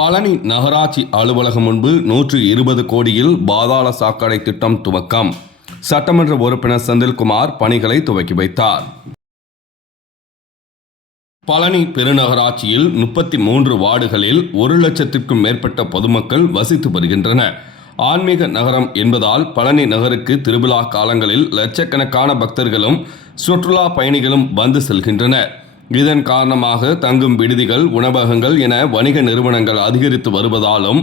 பழனி நகராட்சி அலுவலகம் முன்பு 120 கோடியில் பாதாள சாக்கடை திட்டம் துவக்கம். சட்டமன்ற உறுப்பினர் செந்தில்குமார் பணிகளை துவக்கி வைத்தார். பழனி பெருநகராட்சியில் 33 வார்டுகளில் 1 லட்சத்திற்கும் மேற்பட்ட பொதுமக்கள் வசித்து வருகின்றனர். ஆன்மீக நகரம் என்பதால் பழனி நகருக்கு திருவிழா காலங்களில் லட்சக்கணக்கான பக்தர்களும் சுற்றுலா பயணிகளும் வந்து செல்கின்றனர். இதன் காரணமாக தங்கும் விடுதிகள், உணவகங்கள் என வணிக நிறுவனங்கள் அதிகரித்து வருவதாலும்,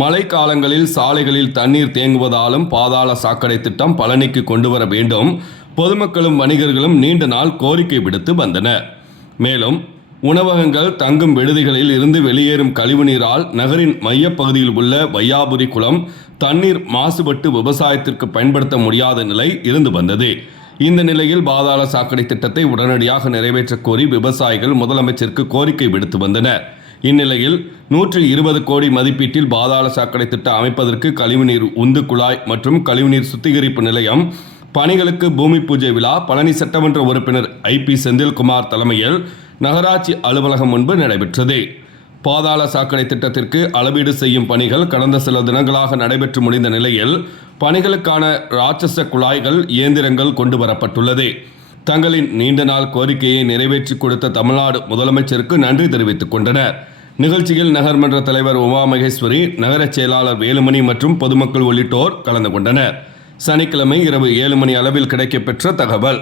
மழை காலங்களில் சாலைகளில் தண்ணீர் தேங்குவதாலும் பாதாள சாக்கடை திட்டம் பழனிக்கு கொண்டு வர வேண்டும் பொதுமக்களும் வணிகர்களும் நீண்ட நாள் கோரிக்கை விடுத்து வந்தனர். மேலும் உணவகங்கள், தங்கும் விடுதிகளில் இருந்து வெளியேறும் கழிவுநீரால் நகரின் மையப்பகுதியில் உள்ள வையாபுரி குளம் தண்ணீர் மாசுபட்டு விவசாயத்திற்கு பயன்படுத்த முடியாத நிலை இருந்து வந்தது. இந்த நிலையில் பாதாள சாக்கடை திட்டத்தை உடனடியாக நிறைவேற்றக் கோரி விவசாயிகள் முதலமைச்சருக்கு கோரிக்கை விடுத்து வந்தனர். இந்நிலையில் 120 கோடி மதிப்பீட்டில் பாதாள சாக்கடை திட்டம் அமைப்பதற்கு கழிவுநீர் உந்து குழாய் மற்றும் கழிவுநீர் சுத்திகரிப்பு நிலையம் பணிகளுக்கு பூமி பூஜை விழா பழனி சட்டமன்ற உறுப்பினர் IP செந்தில்குமார் தலைமையில் நகராட்சி அலுவலகம் முன்பு நடைபெற்றது. பாதாள சாக்கடை திட்டத்திற்கு அளவீடு செய்யும் பணிகள் கடந்த சில தினங்களாக நடைபெற்று முடிந்த நிலையில் பணிகளுக்கான ராட்சச குழாய்கள், இயந்திரங்கள் கொண்டு வரப்பட்டுள்ளது. தங்களின் நீண்ட நாள் கோரிக்கையை நிறைவேற்றி கொடுத்த தமிழ்நாடு முதலமைச்சருக்கு நன்றி தெரிவித்துக் கொண்டனர். நிகழ்ச்சியில் நகர்மன்ற தலைவர் உமா மகேஸ்வரி, நகர செயலாளர் வேலுமணி மற்றும் பொதுமக்கள் உள்ளிட்டோர் கலந்து கொண்டனர். சனிக்கிழமை இரவு 7 மணி அளவில் கிடைக்கப்பெற்ற தகவல்.